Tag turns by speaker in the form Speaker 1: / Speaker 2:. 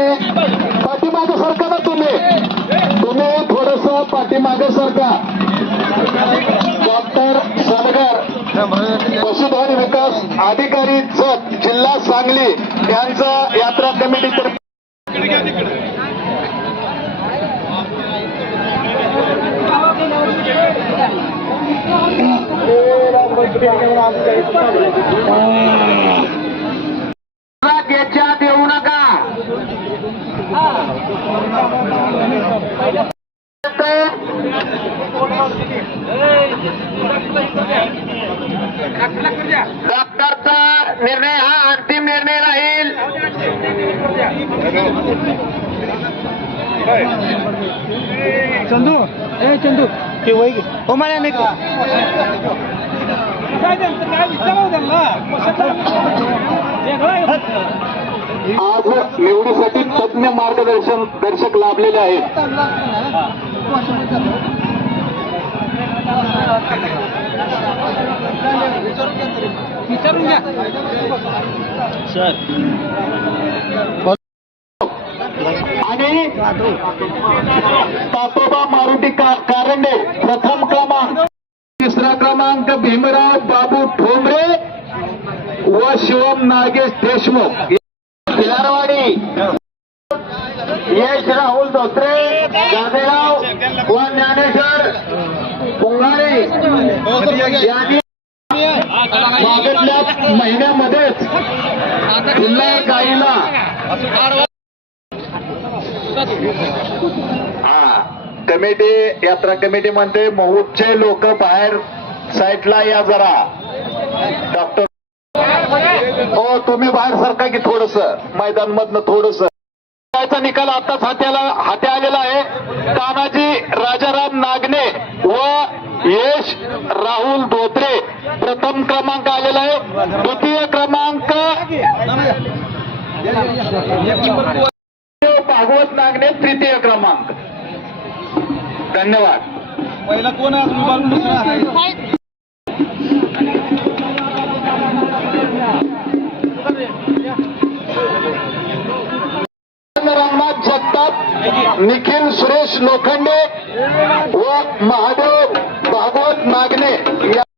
Speaker 1: पाठीमागे सरका ना तुम्ही? तुम्ही थोडस पाठीमागे सरका डॉक्टर सनगर पशुधन विकास अधिकारी जत जिल्हा सांगली यांचा यात्रा कमिटीतर्फे रामकृष्ण डॉक्टरचा निर्णय हा अंतिम निर्णय राहील.
Speaker 2: चंदू ए चंदू. ते वय हो मला नाही का? काय त्यांचं काय विचारावं त्यांना?
Speaker 1: आज निवडीसाठी तज्ञ मार्गदर्शन दर्शक लाभलेले आहेत. आणि तातोबा मारुती कारंडे प्रथम क्रमांक. तिसरा क्रमांक भीमराव बाबू ठोंबरे व शिवम नागेश देशमुख. यश राहुल धोत्रे गादेराव व ज्ञानेश्वर पुंगारे. यांनी मागल्या महिन्यामध्येच जिल्हा गाईला हा कमिटी यात्रा कमिटी म्हणते महूदचे लोक बाहेर साईडला या जरा. डॉक्टर हो तुम्ही बाहेर सरका की थोडस. मैदान मधनं थोडस. याचा निकाल आताच हात्याला हाती आलेला आहे. तानाजी राजाराम नागने व यश राहुल धोत्रे प्रथम क्रमांक आलेला आहे. द्वितीय क्रमांक भागवत नागने तृतीय क्रमांक. धन्यवाद.
Speaker 2: पहिला कोण
Speaker 1: प्रताप जगताप निखिल सुरेश लोखंडे व महादेव भागवत नागने